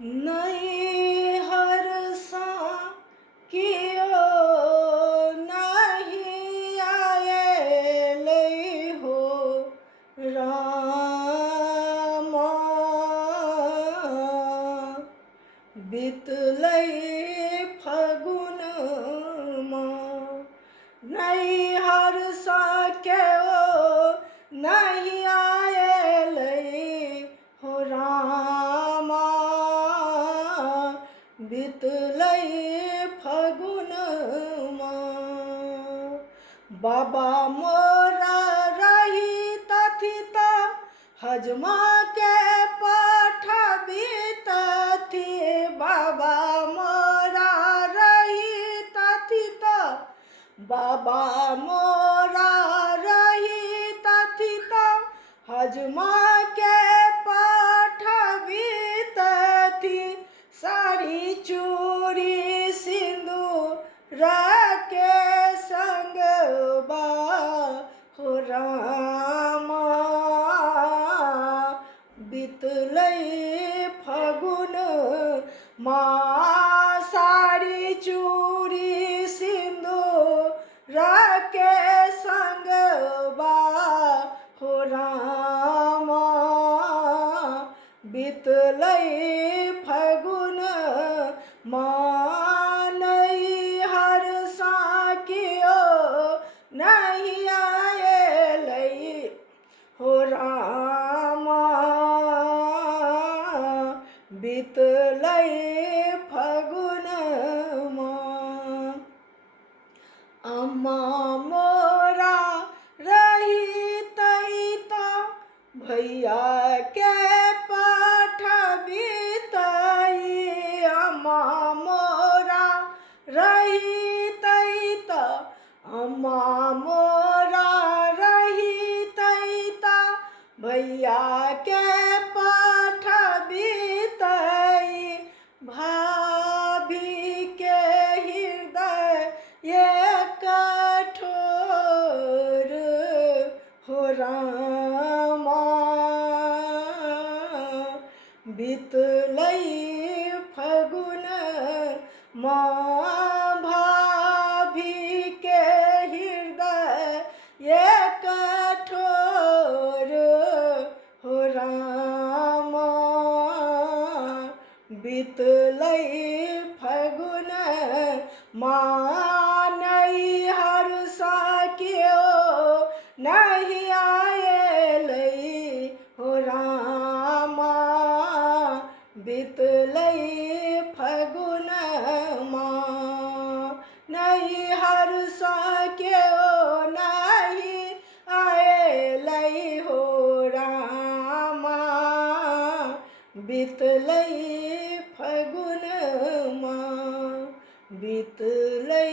नहीं हरसा कियो नहीं आएलै हो रामा बितलै फगुनमा नहीं हरसा केओ नहीं आएलै हो रामा बितलै फगुनमा बाबा मोरा रही तथी त हजमा के पठबी तथी बाबा मोरा रही तथी त बाबा मोरा रही तथी त हजमा के पठबी तथी साड़ी चूड़ी सिंदूर के संगबा हो रामा बितलै फगुन माँ साड़ी चूड़ी सिंदूर के संगबा हो रामा बितलै फगुन माँ नहीं हरसा कियो नहीं आएलै हो रामा बितलै फगुनमा अम्मा मोरा रही तैता भैया के पठबी तई अम्मा मोरा रही तैता अम्मा मोरा रही तैता भैया के पठबी तई भाभी के हृदय ये कठोर हो रामा बितलै फगुन माँ भाभी के हृदय ये कठोर हो रामा बितलै फगुन माँ नहीं हरसा कियो नहीं आएलै हो रामा बितलै फगुनमा नहीं हरसा केओ नहीं आएलै हो रामा बितलै फगुनमा बितलै